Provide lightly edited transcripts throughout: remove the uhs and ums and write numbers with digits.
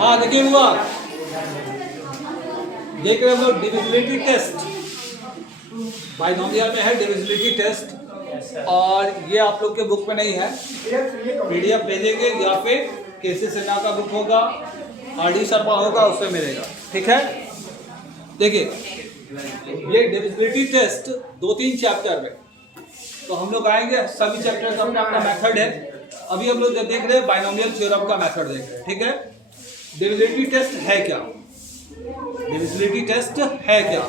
हाँ देखिए हुआ, देख रहे हम लोग डिविजिबिलिटी टेस्ट, बाइनोमियल में है डिविजिबिलिटी टेस्ट, और ये आप लोग के बुक में नहीं है, पीडीएफ भेजेंगे या फिर केसी सिन्हा का बुक होगा, आरडी शर्मा होगा, उससे मिलेगा। ठीक है, देखिए ये डिविजिबिलिटी टेस्ट 2-3 चैप्टर में, तो हम लोग आएंगे, सभी चैप्टर का अपना अपना मेथड है। अभी हम लोग देख रहे हैं बाइनोमियल थ्योरम का मेथड देख रहे हैं। ठीक है, डिविजिबिलिटी टेस्ट है क्या, डिविजिबिलिटी टेस्ट है क्या,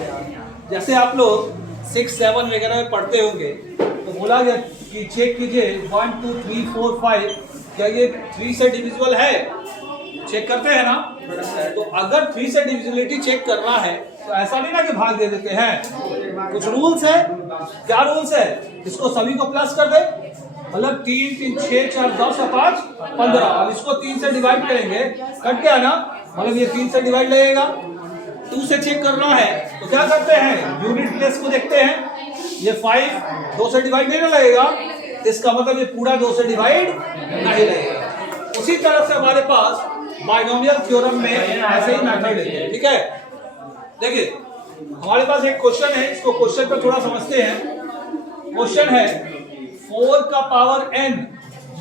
जैसे आप लोग 6, 7 वगैरह में पढ़ते होंगे तो बोला गया कि चेक कीजिए 1, 2, 3, 4, 5 क्या ये 3 से डिविजिबल है, चेक करते हैं ना। तो अगर 3 से डिविजिबिलिटी चेक करना है तो ऐसा नहीं ना कि भाग दे देते हैं, कुछ रूल्स है। क्या रूल्स है, इसको सभी को प्लस कर दे, मतलब 3, 3, 6, 4, 10, 5, 15। अब इसको 3 से डिवाइड करेंगे, कट गया ना, मतलब ये 3 से डिवाइड लगेगा। 2 से चेक करना है तो क्या करते हैं, यूनिट प्लेस को देखते हैं, ये 5 2 से डिवाइड नहीं लगेगा, इसका मतलब ये पूरा 2 से डिवाइड नहीं लगेगा। उसी तरह से हमारे पास बाइनोमियल थ्योरम में ऐसे ही मेथड है। ठीक है, देखिए हमारे पास एक क्वेश्चन है, इसको क्वेश्चन पर थोड़ा समझते हैं। क्वेश्चन है 4 का power n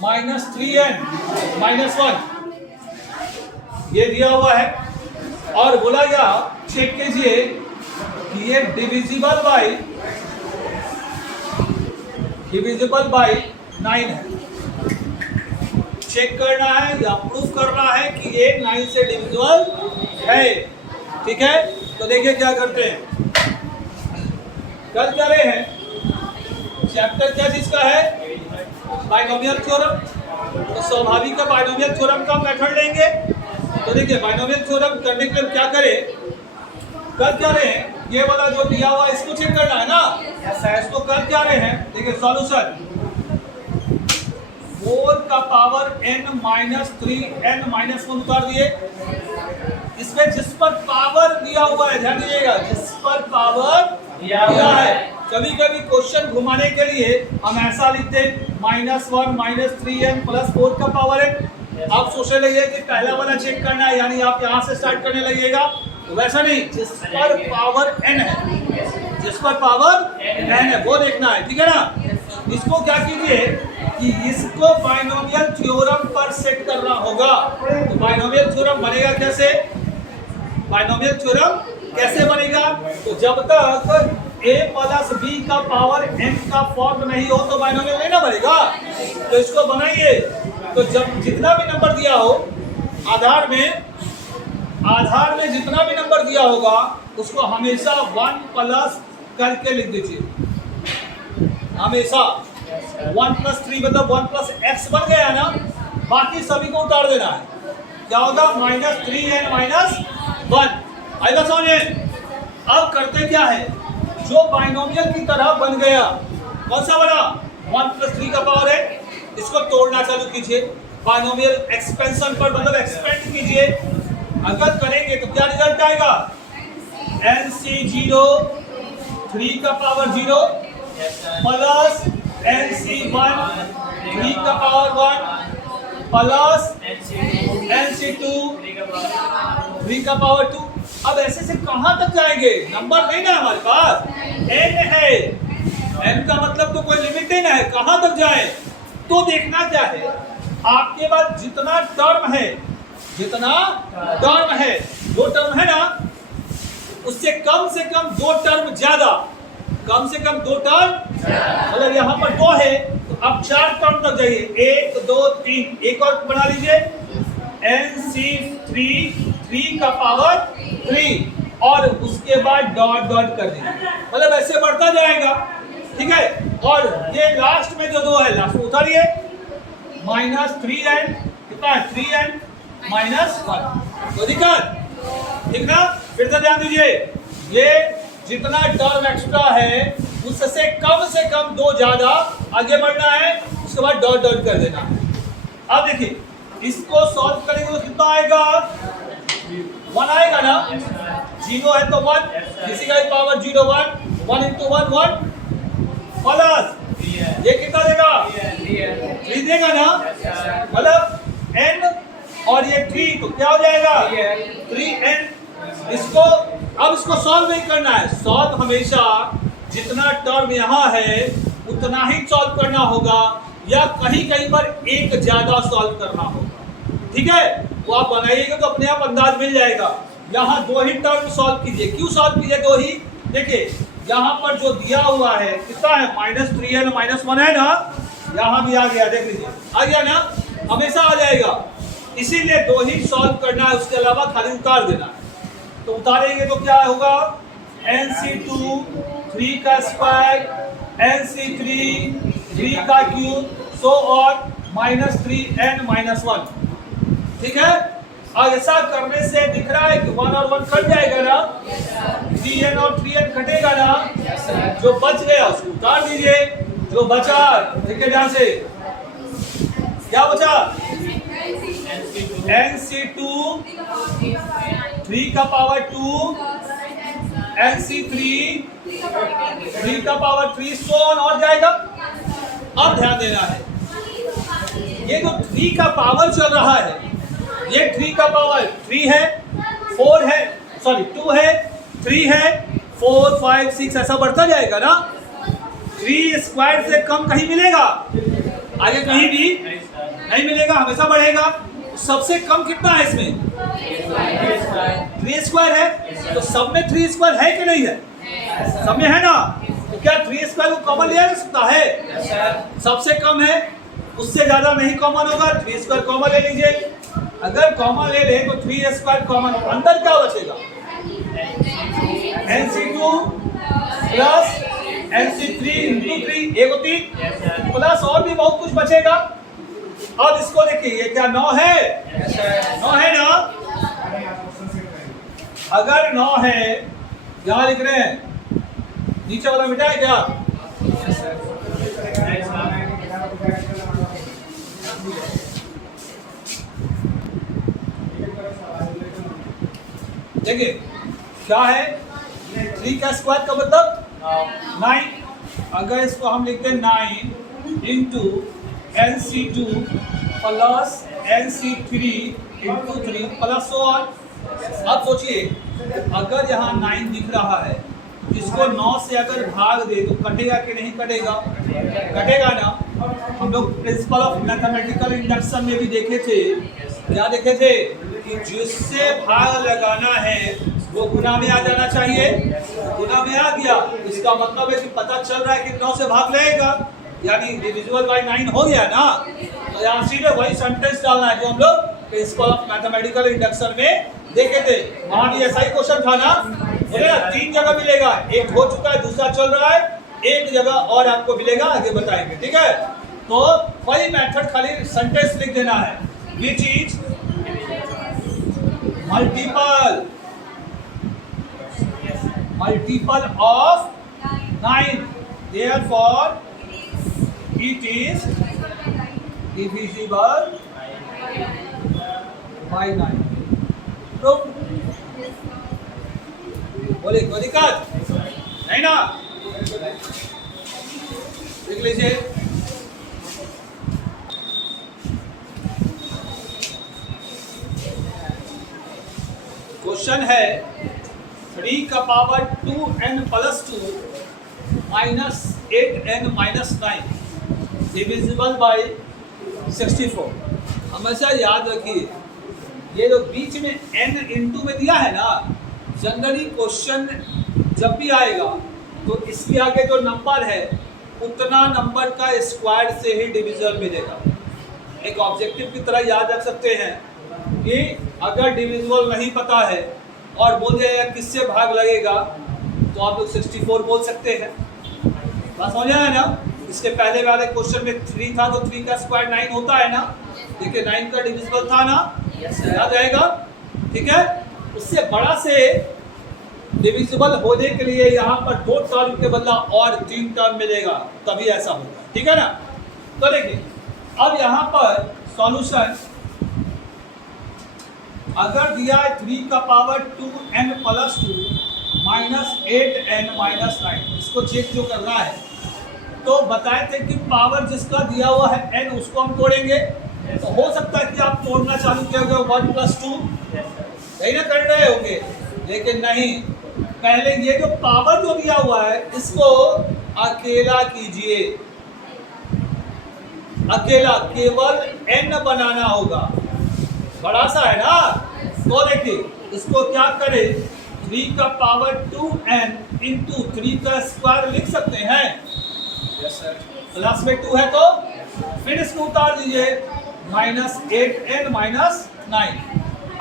minus 3n minus 1, ये दिया हुआ है और बोला गया चेक कीजिए कि ये डिविजिबल बाय 9 है। चेक करना है या प्रूफ करना है कि ये 9 से डिविजिबल है। ठीक है, तो देखिए क्या करते हैं, कल क्या रहे हैं, चैप्टर क्या चीज का है, बाइनोमियल थ्योरम, तो स्वाभाविक का बाइनोमियल थ्योरम का मेथड लेंगे। तो देखिए बाइनोमियल थ्योरम करने के लिए क्या करें, कर क्या रहे हैं, ये वाला जो दिया हुआ इसको चेक करना है ना, इसको कर क्या रहे हैं, देखिए सॉल्यूशन 4 का power n minus 3n minus 1 उतार दिए। इसमें जिस पर पावर दिया हुआ है, ध्यान दीजिएगा, जिस पर पावर दिया है, कभी कभी क्वेश्चन घुमाने के लिए हम ऐसा लिखते हैं -1 माइनस 3n प्लस 4 का पावर n। आप सोचने लगे कि पहला वाला चेक करना है, यानी आप यहाँ से स्टार्ट करने लगेगा, तो वैसा नहीं, जिस पर पावर n है, जिस पर पावर n है वो देखना है। ठीक है ना, इसको क्या कीजिए कि इसको बाइनोमियल थ्योरम पर सेट करना होगा। तो बाइनोमियल थ्योरम बनेगा कैसे, बाइनोमियल थ्योरम कैसे बनेगा, तो जब तक a प्लस b का पावर n का फॉर्म नहीं हो तो बाइनोमियल नहीं ना बनेगा। तो इसको बनाइए, तो जब जितना भी नंबर दिया हो, आधार में जितना भी नंबर दिया होगा उसको हमेशा 1 प्लस करके लिख दीजिए, हमेशा 1 प्लस 3 मतलब 1 प्लस x बन गया ना, बाकी सभी को उतार देना है, क्या होगा -3n माइनस 1। आएगा समझ में। अब करते क्या है, जो बाइनोमियल की तरह बन गया, कौन सा बना, 1 प्लस 3 का पावर है, इसको तोड़ना चालू कीजिए, बाइनोमियल एक्सपेंशन पर मतलब एक्सपेंड कीजिए। अगर करेंगे तो क्या रिजल्ट आएगा, NC0 3 का पावर 0 प्लस NC1 3 का पावर 1 प्लस NC2 3 का पावर 2। अब ऐसे से कहां तक जाएंगे, नंबर नहीं ना हमारे पास, n है, n का मतलब तो कोई लिमिट नहीं ना है, कहां तक जाए। तो देखना क्या है, आपके पास जितना टर्म है, दो टर्म है ना, उससे कम 2 टर्म ज्यादा, कम से कम 2 टर्म, मतलब यहाँ पर 2 है तो अब 4 टर्म तक जाइए, 1 2 3, एक और बना लीजिए NC3 का पावर 3 और उसके बाद डॉट डॉट कर दीजिए, मतलब ऐसे बढ़ता जाएगा। ठीक है, और ये लास्ट में जो 2 है, लास्ट में उतारिए, -3n कितना है, 3n माइनस 1, तो दिक्कत, ठीक ना। फिर से ध्यान दीजिए, ये जितना टर्म एक्स्ट्रा है उससे से कम 2 ज्यादा आगे बढ़ना है, उसके बाद डॉट डॉट कर देना। अब देखिए इसको सॉल्व करेंगे तो कितना आएगा, 1 आएगा ना, 0 है तो 1, किसी का भी पावर 0 1 into 1 1 प्लस ये कितना देगा, 3 देगा ना, मतलब n और ये 3, तो क्या हो जाएगा 3n। इसको सॉल्व नहीं करना है, सॉल्व हमेशा जितना टर्म यहाँ है उतना ही सॉल्व करना होगा, या कहीं कहीं पर एक ज्यादा सॉल्व करना होगा। ठीक है, तो आप बनाइएगा तो अपने आप अंदाज मिल जाएगा। यहाँ 2 ही टर्म सॉल्व कीजिए। क्यों सॉल्व कीजिए 2 ही? देखिए यहाँ पर जो दिया हुआ है कितना है, -3n -1 है ना, यहाँ भी आ गया, देख लीजिए आ गया ना, हमेशा आ जाएगा। इसीलिए 2 ही सॉल्व करना है, उसके अलावा खाली उतार देना है। तो उतारेंगे तो क्या होगा, nc2 3 का स्क्वायर, nc3 3 का क्यूब, सो और -3n -1। ठीक है, और ऐसा करने से दिख रहा है कि 1 और 1 कट जाएगा ना, 3n और 3n कटेगा ना, जो बच गया उसको उतार दीजिए। जो बचा, ठीक है, ध्यान से क्या बचा, nc2 3 का पावर 2, nc3 3 का पावर 3, सो ऑन और जाएगा। अब ध्यान देना है, ये जो 3 का पावर चल रहा है, ये 3 का पावर 3 है, 4 है, सॉरी 2 है, 3 है, 4 5 6 ऐसा बढ़ता जाएगा ना। 3 स्क्वायर से कम कहीं मिलेगा, आगे कहीं भी नहीं मिलेगा, हमेशा बढ़ेगा। सबसे कम कितना है इसमें, 3 स्क्वायर है, तो सब में 3 स्क्वायर है कि नहीं है, सब में है ना, तो क्या 3 स्क्वायर को कॉमन लिया जा सकता है, सबसे कम है, उससे ज्यादा नहीं कॉमन होगा, 3 स्क्वायर कॉमन ले लीजिए। अगर कॉमन ले ले तो 3 स्क्वायर कॉमन, अंदर क्या बचेगा, nc2 प्लस nc3 इंटू 3 1 होती, प्लस और भी बहुत कुछ बचेगा। अब इसको देखिए, ये क्या 9 है, 9 है ना, अगर 9 है, यहां लिख रहे हैं, नीचे वाला मिटा है क्या, देखिए क्या है, 3 का स्क्वायर का मतलब 9। अगर इसको हम लिखते हैं 9 into nc2 plus nc3 into 3 plus 1। अब सोचिए, अगर यहाँ 9 दिख रहा है, इसको 9 से अगर भाग दे तो कटेगा कि नहीं कटेगा, कटेगा ना। हम लोग प्रिंसिपल ऑफ मैथमेटिकल इंडक्शन में भी देखे थे, क्या देखे थे, कि जिससे भाग लगाना है वो गुना में आ जाना चाहिए, गुना में आ गया, इसका मतलब है कि पता चल रहा है कि 9 से भाग लगेगा, यानी डिविजिबल बाय 9 हो गया ना। तो यहाँ सीधे वही सेंटेंस डालना है जो हम लोग प्रिंसिपल ऑफ मैथमेटिकल इंडक्शन में देखे थे, वहां भी ऐसा ही क्वेश्चन था ना। बोले ना 3 जगह मिलेगा, एक हो चुका है, दूसरा चल रहा है, एक जगह और आपको मिलेगा, आगे बताएंगे। ठीक है, तो वही मेथड, खाली सेंटेंस लिख देना है, ये चीज multiple of 9, therefore it is divisible by 9। तो बोले कोई दिक्कत नहीं ना, देख लीजिए। क्वेश्चन है 3 का power 2n plus 2 minus 8n minus 9 divisible by 64। हमेशा याद रखिए, ये जो बीच में n इंटू में दिया है ना, जनरली क्वेश्चन जब भी आएगा तो इसके आगे जो नंबर है उतना नंबर का स्क्वायर से ही डिविजन मिलेगा। एक ऑब्जेक्टिव की तरह याद रख सकते हैं कि अगर डिविजिबल नहीं पता है और बोल जाएगा किससे भाग लगेगा, तो आप लोग 64 बोल सकते हैं। बस हो जाए ना। इसके पहले वाले क्वेश्चन में 3 था तो 3 का स्क्वायर 9 होता है ना, देखिए 9 का डिविजिबल था ना, याद रहेगा। ठीक है, उससे बड़ा से डिविजिबल होने के लिए यहाँ पर 2 टर्म के बदला और 3 टर्म मिलेगा, तभी ऐसा होगा। ठीक है ना। तो देखिए अब यहाँ पर सॉल्यूशन अगर दिया है 3 का power 2n plus 2 minus 8n minus 9, इसको चेक जो करना है तो बताए थे कि पावर जिसका दिया हुआ है n उसको हम तोड़ेंगे। तो हो सकता है कि आप तोड़ना चालू किया गया 1 + 2 यही ना कर रहे होंगे, लेकिन नहीं, पहले ये जो पावर जो दिया हुआ है इसको अकेला कीजिए, अकेला, केवल n बनाना होगा, बड़ा सा है ना। तो देखिए इसको क्या करें, 3 का पावर 2n इंटू 3 का स्क्वायर लिख सकते हैं। Yes sir. प्लस में 2 है तो फिर इसको उतार दीजिए, -8n - 9।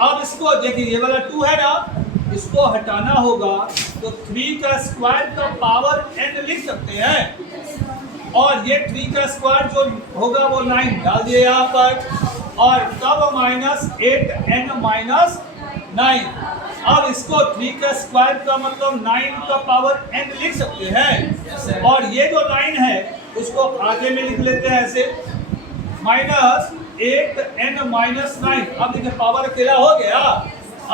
अब इसको देखिए ये वाला 2 है ना, इसको हटाना होगा तो 3 का स्क्वायर का पावर n लिख सकते हैं, और ये 3 का स्क्वायर जो होगा वो 9 डाल दिए यहाँ पर, और तब -8n - 9। अब इसको 3 का स्क्वायर का मतलब 9 का पावर n लिख सकते हैं, और ये जो 9 है उसको आगे में लिख लेते हैं ऐसे, -8n - 9। अब देखिए पावर अकेला हो गया।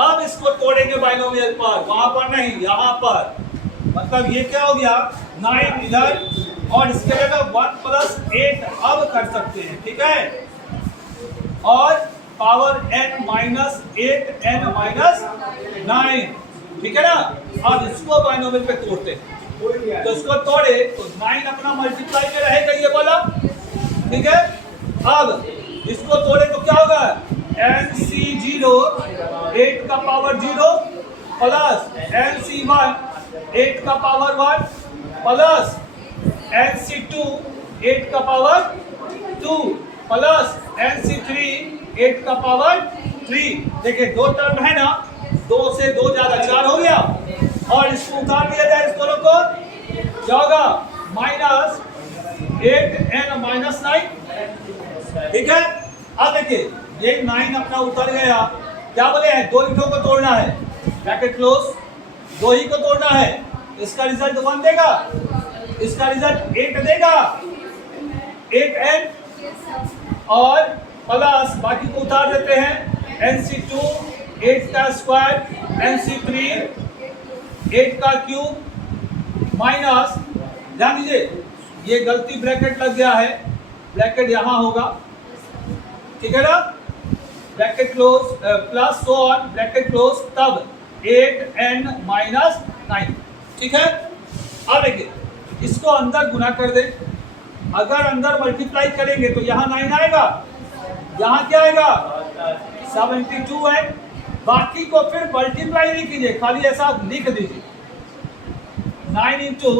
अब इसको तोड़ेंगे बाइनोमियल पर, वहां पर नहीं, यहाँ पर, मतलब ये क्या हो गया, 9 इधर, और इसके जगह 1 + 8 अब कर सकते हैं, ठीक है, और पावर n -8n - 9, ठीक है ना। अब इसको बाइनोमियल पे तोड़ते हैं, तो इसको तोड़े तो 9 अपना मल्टीप्लाई में रहेगा ये वाला, ठीक है। अब इसको तोड़े तो क्या होगा, NC0 8 का पावर 0 प्लस NC1 8 का पावर 1 प्लस NC2 8 का पावर 2 प्लस NC3 8 का पावर 3। देखिए दो टर्म है ना, 2 से 2 ज्यादा 4 हो गया, और इसको उतार दिया जाए इस दोनों को, क्या होगा, -8n - 9, ठीक है। अब देखिए ये 9 अपना उतर गया, क्या बोले हैं, 2 ईंटों को तोड़ना है, ब्रैकेट क्लोज, 2 ही को तोड़ना है, इसका रिजल्ट 1 देगा, इसका रिजल्ट 8 देगा, 8n, और प्लस बाकी को उतार देते हैं, NC2 8 का स्क्वायर, NC3 8 का क्यूब, माइनस, ध्यान दीजिए ये गलती ब्रैकेट लग गया है, ब्रैकेट यहां होगा, ठीक है ना, bracket close, plus so on, bracket close, तब 8n - 9, ठीक है। अब देखिए इसको अंदर गुना कर दे, अगर अंदर मल्टीप्लाई करेंगे तो यहाँ 9 आएगा, यहाँ क्या आएगा, 72 है, बाकी को फिर मल्टीप्लाई नहीं कीजिए, खाली ऐसा लिख दीजिए, 9 इंटू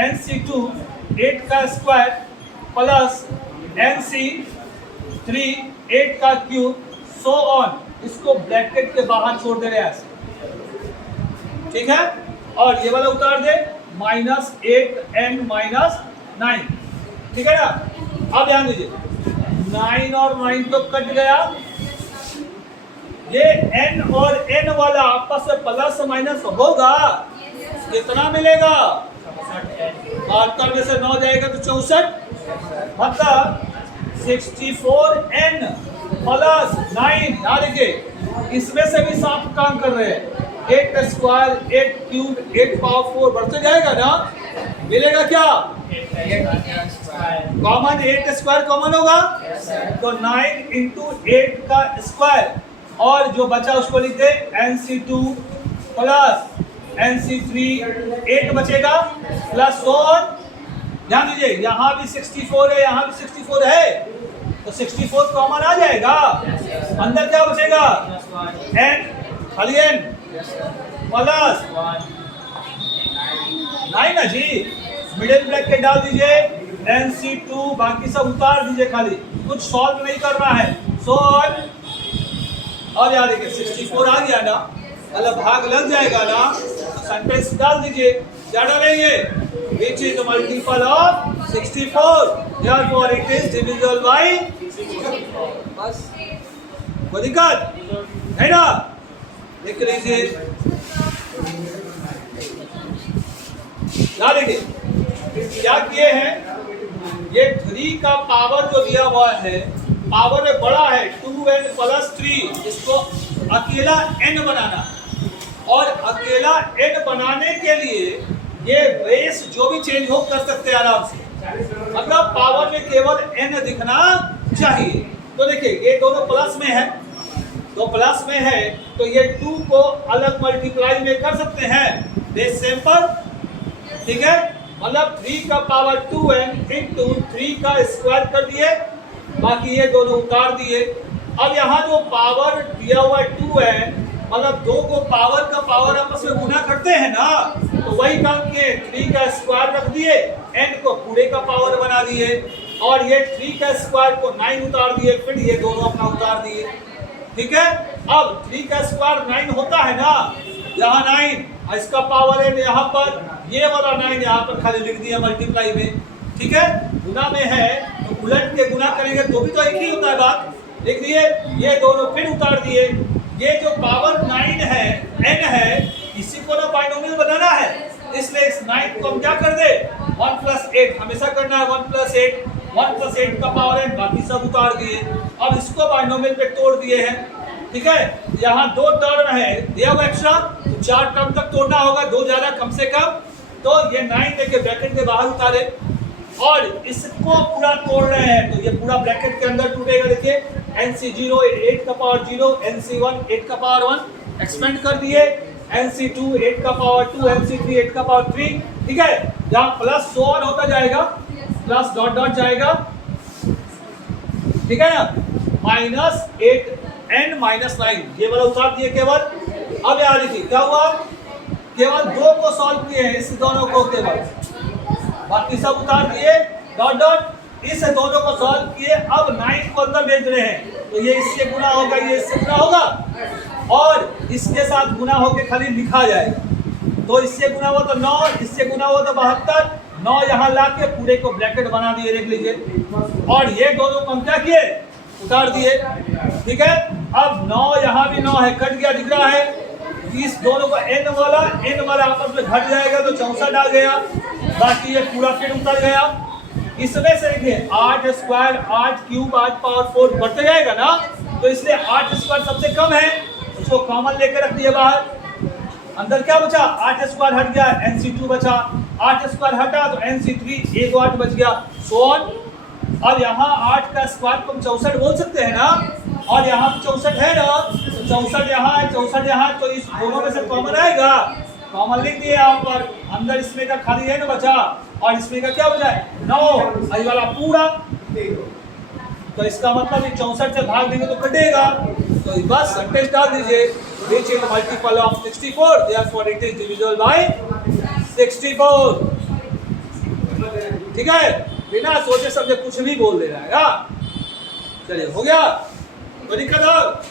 NC2 8 का स्क्वायर प्लस NC3 8 का क्यूब, सो ऑन, इसको ब्रैकेट के बाहर छोड़ दे रहे हैं ऐसे, ठीक है, और ये वाला उतार दे, -8n - 9, ठीक है ना। अब ध्यान दीजिए 9 और 9 तो कट गया, ये n और n वाला आपस में प्लस माइनस होगा, कितना मिलेगा, 72 में से 9 जाएगा तो 64, मतलब 64n प्लस 9। याद रखिए इसमें से भी साफ काम कर रहे हैं, 8 स्क्वायर 8 क्यूब 8 पावर 4 बढ़ते जाएगा ना, मिलेगा क्या, कॉमन 8 स्क्वायर कॉमन होगा, तो 9 इंटू 8 का स्क्वायर, और जो बचा उसको लिख दे NC2 प्लस NC3 8 बचेगा, प्लस 100। ध्यान दीजिए यहाँ भी 64 है, यहाँ भी 64 है, तो 64 कॉमन आ जाएगा, अंदर क्या बचेगा, n, खाली n प्लस 9 ना जी, मिडिल ब्रैकेट डाल दीजिए, NC2 बाकी सब उतार दीजिए, खाली कुछ सॉल्व नहीं करना है, सॉल्व। और याद देखिए 64 आ गया ना, मतलब भाग लग जाएगा ना, सेंटेंस डाल दीजिए, क्या डालेंगे, which is a multiple of 64, therefore it is divisible by, बस कोई दिक्कत है ना, लिख लीजिए। क्या देखिए क्या किए हैं, ये 3 का पावर जो दिया हुआ है, पावर में बड़ा है 2n + 3, इसको अकेला n बनाना, और अकेला n बनाने के लिए ये बेस जो भी चेंज हो कर सकते हैं आराम से, मतलब पावर में केवल n दिखना चाहिए। तो देखिए ये दोनों प्लस में है, तो प्लस में है तो ये 2 को अलग मल्टीप्लाई में कर सकते हैं, बेस सिंपल, ठीक है। मतलब 3 का पावर 2n इंटू 3 का स्क्वायर कर दिए, बाकी ये दोनों उतार दिए। अब यहाँ जो पावर दिया हुआ 2n, मतलब 2 को पावर का पावर आपस में गुना करते हैं ना, तो वही काम किए, 3 का स्क्वायर रख दिए, n को पूरे का पावर बना दिए, और ये 3 का स्क्वायर को 9 उतार दिए, फिर ये दोनों अपना उतार दिए, ठीक है। अब 3 का स्क्वायर 9 होता है ना, यहाँ 9, इसका पावर है यहाँ पर, ये वाला 9 यहाँ पर खाली लिख दिया मल्टीप्लाई में, ठीक है। गुना में है तो उलट के गुना करेंगे तो भी तो एक ही होता है बात, लिख दिए, ये दोनों फिर उतार दिए। ये जो पावर 9 है, n है, इसी को ना बाइनोमियल बनाना है, इसलिए इस 9 को हम क्या कर दे, 1 + 8 हमेशा करना है, 1 + 8, 1 + 8 का पावर है, बाकी सब उतार दिए। अब इसको बाइनोमियल पे तोड़ दिए हैं, ठीक है। यहाँ 2 टर्म है दिया हुआ एक्स्ट्रा, तो 4 टर्म तक तोड़ना होगा, 2 ज्यादा कम से कम, तो ये 9 लेके ब्रैकेट के बाहर उतारे, और इसको पूरा तोड़ रहे हैं तो ये पूरा ब्रैकेट के अंदर टूटेगा। देखिए NC0 8 का पावर 0, NC1 8 का पावर 1 एक्सपेंड कर दिए, NC2 8 का पावर 2, NC3 8 का पावर 3, ठीक है। जहाँ प्लस सो ऑन होता जाएगा, प्लस डॉट डॉट जाएगा, ठीक है ना, -8n - 9 ये वाला उतार दिए केवल। अब यार देखिए क्या हुआ, केवल 2 को सॉल्व किए हैं, इस दोनों को केवल, बाकी सब उतार दिए, डॉट डॉट, इस दोनों को सॉल्व किए। अब 9 को अंदर भेज रहे हैं, तो ये इससे गुना होगा, ये इससे गुना होगा, और इसके साथ गुना होके खाली लिखा जाएगा। तो इससे गुना हुआ तो 9, इससे गुना हुआ तो 72, 9 यहाँ ला के पूरे को ब्रैकेट बना दिए, देख लीजिए। और ये दोनों को हम क्या किए, उतार दिए, ठीक है। अब 9 यहाँ भी 9 है, कट गया, दिख रहा है। इस दोनों का n वाला आपस में घट जाएगा तो 64 आ गया, बाकी ये पूरा फिर उतर गया। इसमें से देखिए 8 स्क्वायर 8 क्यूब 8 पावर 4 बढ़ते जाएगा ना, तो इसलिए 8 स्क्वायर सबसे कम है, उसको कॉमन लेकर रख दिए बाहर। अंदर क्या बचा, 8 स्क्वायर हट गया, NC2 बचा, 8 स्क्वायर हटा तो NC3 1 8 बच गया, सो ऑन। अब यहाँ 8 का स्क्वायर को हम 64 बोल सकते हैं ना, और यहाँ 64 है ना, तो 64 यहाँ है, 64 यहाँ, तो इस दोनों में से कॉमन आएगा, कॉमन लिख दिए यहाँ पर। अंदर इसमें का खाली है ना बचा, और इसमें का क्या बचा है 9, ये वाला पूरा, तो इसका मतलब 64 से भाग देंगे तो कटेगा, तो बस सेंटेंस डाल दीजिए, which is multiple of 64, therefore it is divisible by 64, ठीक है। बिना सोचे समझे कुछ भी बोल दे रहा है। चलिए हो गया, कोई दिक्कत और?